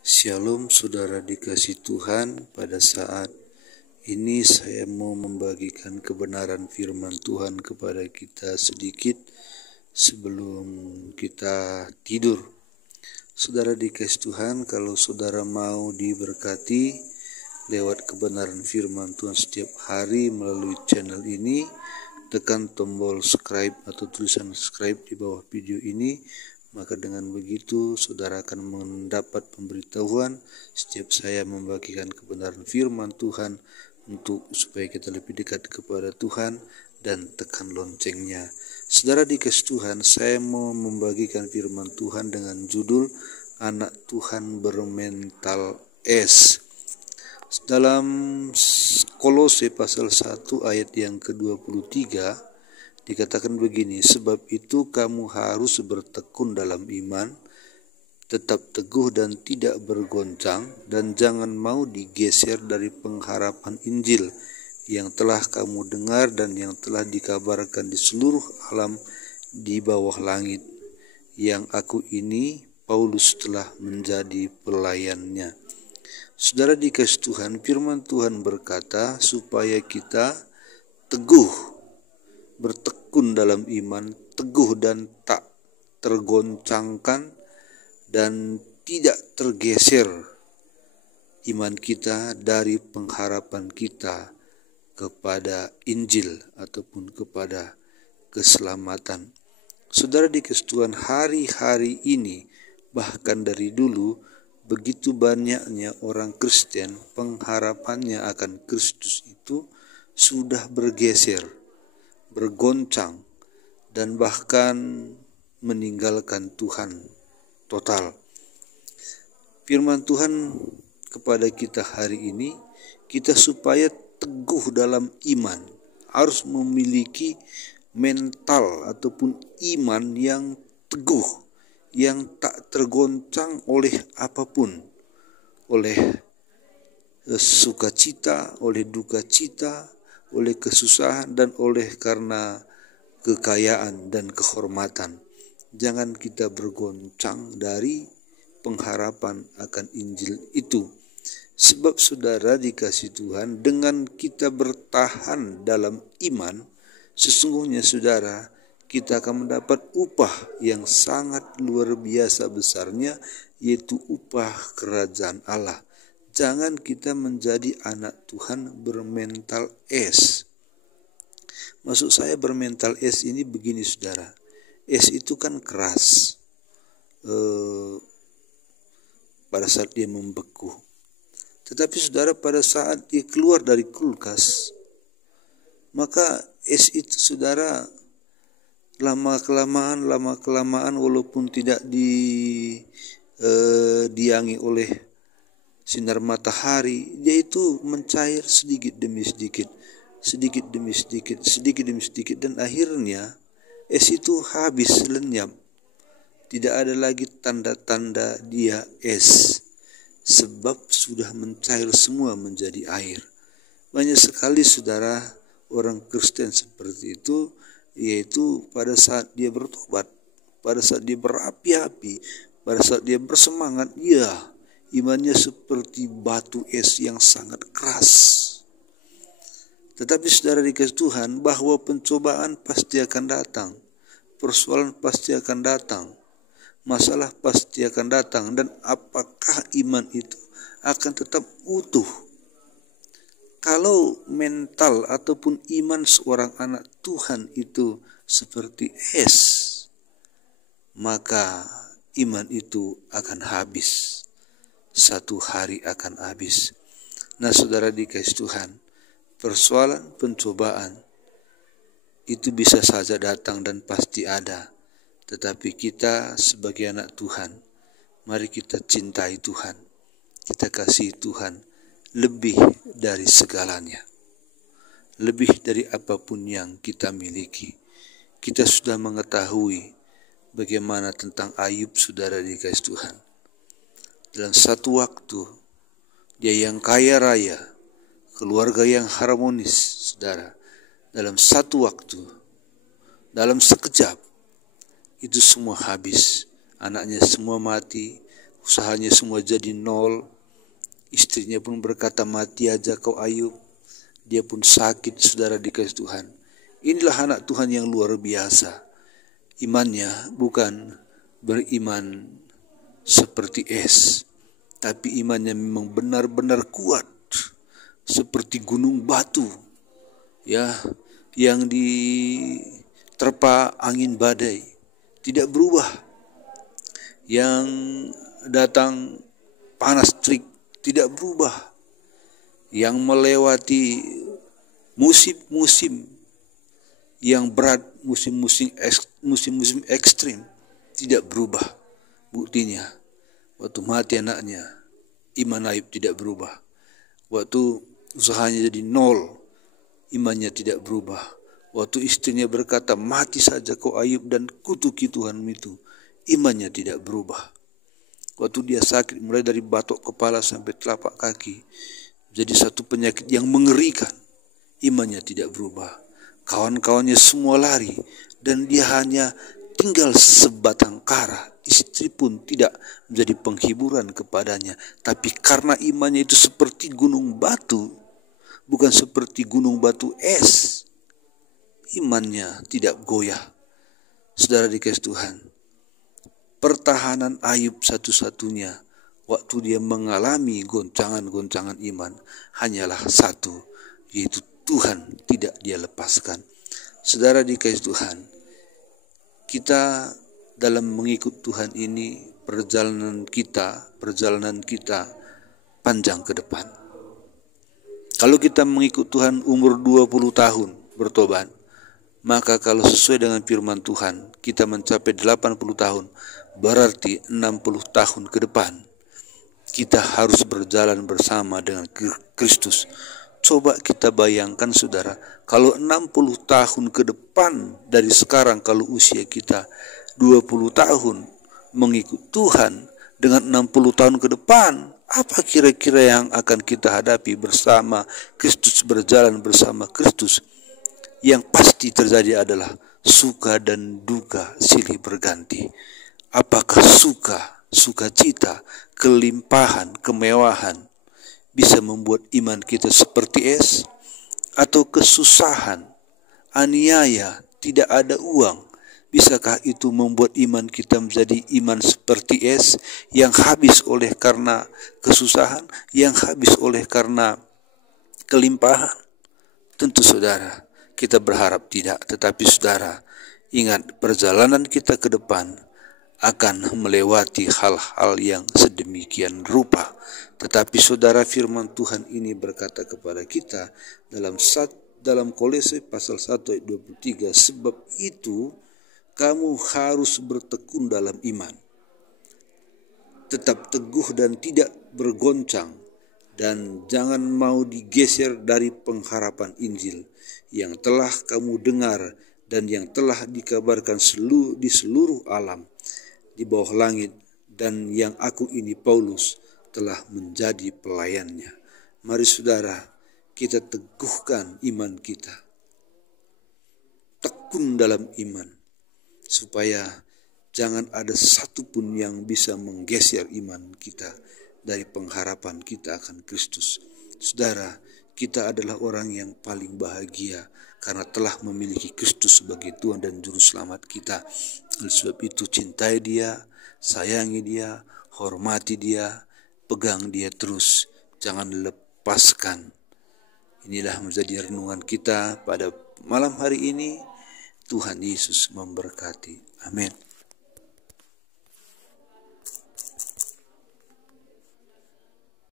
Shalom saudara dikasih Tuhan, pada saat ini saya mau membagikan kebenaran firman Tuhan kepada kita sedikit sebelum kita tidur. Saudara dikasih Tuhan, kalau saudara mau diberkati lewat kebenaran firman Tuhan setiap hari melalui channel ini, tekan tombol subscribe atau tulisan subscribe di bawah video ini. Maka dengan begitu saudara akan mendapat pemberitahuan setiap saya membagikan kebenaran firman Tuhan supaya kita lebih dekat kepada Tuhan, dan tekan loncengnya. Saudara dikasih Tuhan, saya mau membagikan firman Tuhan dengan judul Anak Tuhan Bermental Es. Dalam Kolose pasal 1 ayat yang ke-23 dikatakan begini, sebab itu kamu harus bertekun dalam iman, tetap teguh dan tidak bergoncang, dan jangan mau digeser dari pengharapan Injil yang telah kamu dengar dan yang telah dikabarkan di seluruh alam di bawah langit, yang aku ini, Paulus, telah menjadi pelayannya. Saudara dikasih Tuhan, firman Tuhan berkata supaya kita teguh, bertekun dalam iman, teguh dan tak tergoncangkan, dan tidak tergeser iman kita dari pengharapan kita kepada Injil ataupun kepada keselamatan. Saudara dikasih Tuhan, hari-hari ini bahkan dari dulu begitu banyaknya orang Kristen pengharapannya akan Kristus itu sudah bergeser, bergoncang, dan bahkan meninggalkan Tuhan total. Firman Tuhan kepada kita hari ini, kita supaya teguh dalam iman harus memiliki mental ataupun iman yang teguh, yang tak tergoncang oleh apapun, oleh sukacita, oleh duka cita, oleh kesusahan, dan oleh karena kekayaan dan kehormatan. Jangan kita bergoncang dari pengharapan akan Injil itu. Sebab saudara dikasih Tuhan, dengan kita bertahan dalam iman, sesungguhnya saudara, kita akan mendapat upah yang sangat luar biasa besarnya, yaitu upah kerajaan Allah. Jangan kita menjadi anak Tuhan bermental es. Maksud saya bermental es ini begini saudara. Es itu kan keras pada saat dia membeku. Tetapi saudara, pada saat dia keluar dari kulkas, maka es itu saudara lama kelamaan walaupun tidak diangi oleh sinar matahari, dia itu mencair sedikit demi sedikit, dan akhirnya es itu habis, lenyap. Tidak ada lagi tanda-tanda dia es, sebab sudah mencair semua menjadi air. Banyak sekali saudara orang Kristen seperti itu, yaitu pada saat dia bertobat, pada saat dia berapi-api, pada saat dia bersemangat, imannya seperti batu es yang sangat keras. Tetapi saudara dikasih Tuhan, bahwa pencobaan pasti akan datang, persoalan pasti akan datang, masalah pasti akan datang, dan apakah iman itu akan tetap utuh? Kalau mental ataupun iman seorang anak Tuhan itu seperti es, maka iman itu akan habis. Satu hari akan habis. Nah saudara dikasih Tuhan, persoalan pencobaan itu bisa saja datang dan pasti ada. Tetapi kita sebagai anak Tuhan, mari kita cintai Tuhan, kita kasih Tuhan lebih dari segalanya, lebih dari apapun yang kita miliki. Kita sudah mengetahui bagaimana tentang Ayub, saudara dikasih Tuhan. Dalam satu waktu, dia yang kaya raya, keluarga yang harmonis, saudara. Dalam satu waktu, dalam sekejap, itu semua habis. Anaknya semua mati, usahanya semua jadi nol. Istrinya pun berkata, mati aja kau Ayub. Dia pun sakit, saudara dikasih Tuhan. Inilah anak Tuhan yang luar biasa. Imannya bukan beriman seperti es, tapi imannya memang benar-benar kuat, seperti gunung batu, ya, yang diterpa angin badai, tidak berubah. Yang datang panas terik, tidak berubah. Yang melewati musim-musim yang berat, musim-musim ekstrim, tidak berubah. Buktinya, waktu mati anaknya, iman Ayub tidak berubah. Waktu usahanya jadi nol, imannya tidak berubah. Waktu istrinya berkata, mati saja kau Ayub dan kutuki Tuhan itu, imannya tidak berubah. Waktu dia sakit, mulai dari batok kepala sampai telapak kaki, jadi satu penyakit yang mengerikan, imannya tidak berubah. Kawan-kawannya semua lari, dan dia hanya tinggal sebatang kara. Istri pun tidak menjadi penghiburan kepadanya. Tapi karena imannya itu seperti gunung batu, bukan seperti gunung batu es, imannya tidak goyah. Saudara dikasih Tuhan, pertahanan Ayub satu-satunya waktu dia mengalami goncangan-goncangan iman hanyalah satu, yaitu Tuhan tidak dia lepaskan. Saudara dikasih Tuhan, kita dalam mengikut Tuhan ini perjalanan kita panjang ke depan. Kalau kita mengikut Tuhan umur 20 tahun bertobat, maka kalau sesuai dengan firman Tuhan kita mencapai 80 tahun, berarti 60 tahun ke depan kita harus berjalan bersama dengan Kristus. Coba kita bayangkan saudara, kalau 60 tahun ke depan dari sekarang, kalau usia kita 20 tahun mengikut Tuhan, dengan 60 tahun ke depan, apa kira-kira yang akan kita hadapi bersama Kristus, berjalan bersama Kristus? Yang pasti terjadi adalah suka dan duka silih berganti. Apakah sukacita, kelimpahan, kemewahan bisa membuat iman kita seperti es, atau kesusahan, aniaya, tidak ada uang, bisakah itu membuat iman kita menjadi iman seperti es yang habis oleh karena kesusahan, yang habis oleh karena kelimpahan? Tentu saudara, kita berharap tidak. Tetapi saudara, ingat, perjalanan kita ke depan akan melewati hal-hal yang sedemikian rupa. Tetapi saudara, firman Tuhan ini berkata kepada kita dalam Kolose pasal 1 ayat 23, sebab itu kamu harus bertekun dalam iman, tetap teguh dan tidak bergoncang, dan jangan mau digeser dari pengharapan Injil yang telah kamu dengar dan yang telah dikabarkan di seluruh alam di bawah langit, dan yang aku ini Paulus telah menjadi pelayannya. Mari saudara, kita teguhkan iman kita, tekun dalam iman, supaya jangan ada satupun yang bisa menggeser iman kita dari pengharapan kita akan Kristus. Saudara, kita adalah orang yang paling bahagia karena telah memiliki Kristus sebagai Tuhan dan Juru Selamat kita. Oleh sebab itu, cintai Dia, sayangi Dia, hormati Dia, pegang Dia terus, jangan lepaskan. Inilah menjadi renungan kita pada malam hari ini. Tuhan Yesus memberkati. Amin.